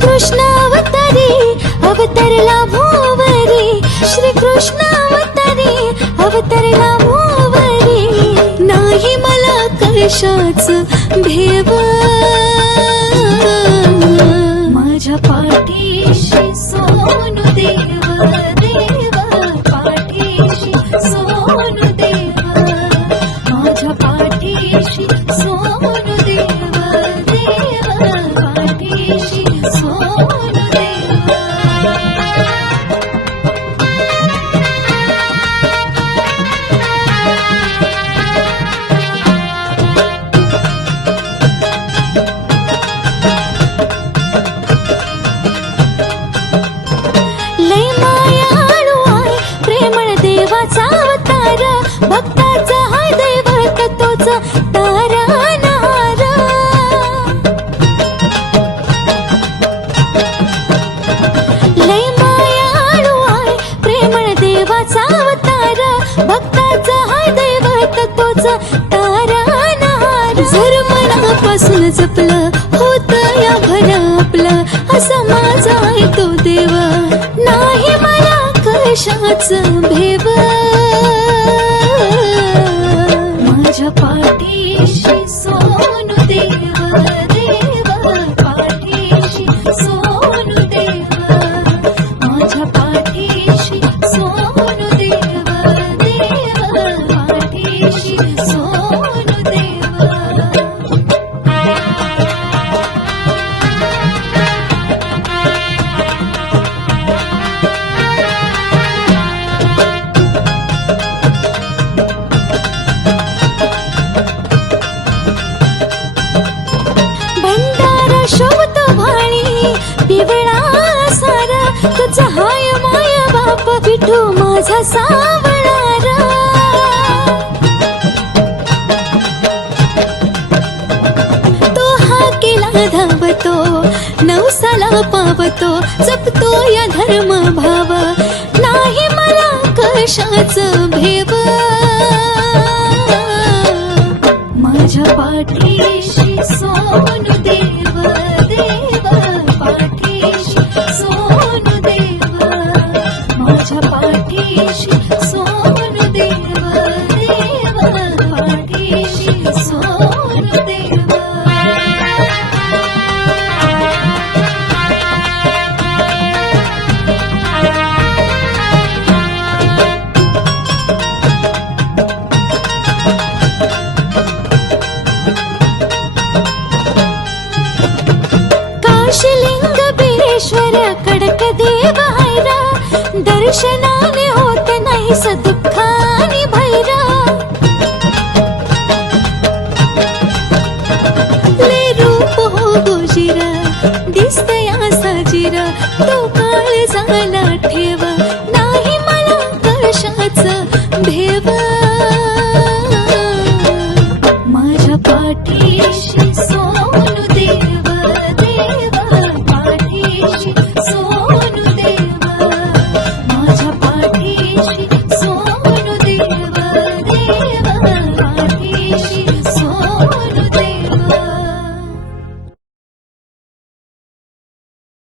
कृष्ण अवतारी अवतरला भोवरी, श्री कृष्ण अवतारी अवतरला भोवरी, नाही मला कशाच भेव, माझ्या पाठीशी सोनू देव, देव पाठीशी सोनू देव, माझ्या पाठीशी सोनू देव, देव पाठीशी सोनू देव। लय मायाळू आहे प्रेमळ देवाचा अवतार, भक्ताचा हाय दैवत तोच तारणहार। लय मायाळू आहे प्रेमळ देवाचा अवतार, भक्ताचा हाय दैवत तोच तारणहार। जर मनापासून जपलं होत या भर आपलं, असा माझा आहे तो देव, नाही मला कशाच भेव, माझ्या पाठीशी सोनू देव, देव पाठीशी सोनू देव, माझ्या पाठीशी सोनू देव, देव पाठीशी सोनू देव। भंडारा शोभतो भाळी पिवळा सारा, तुझा हाय माया बाप विठू माझा सावळारा। तो हाकेला धावतो नवसाला पावतो, जपतो या धर्म भाव, नाही मला कशाच भेव, माझ्या पाठीशी सोनू देव, देव पाठीशी सोनू देव, माझ्या पाठीशी सोनू देव, देव पाठीशी सोनू देव। काशीलिंग बिरेश्वर कडक देव हैरा, दर्शनाने होत नाही सदुःखानी भैरा। ले रूप हो गोजिरा दिसतया साजिरा, तो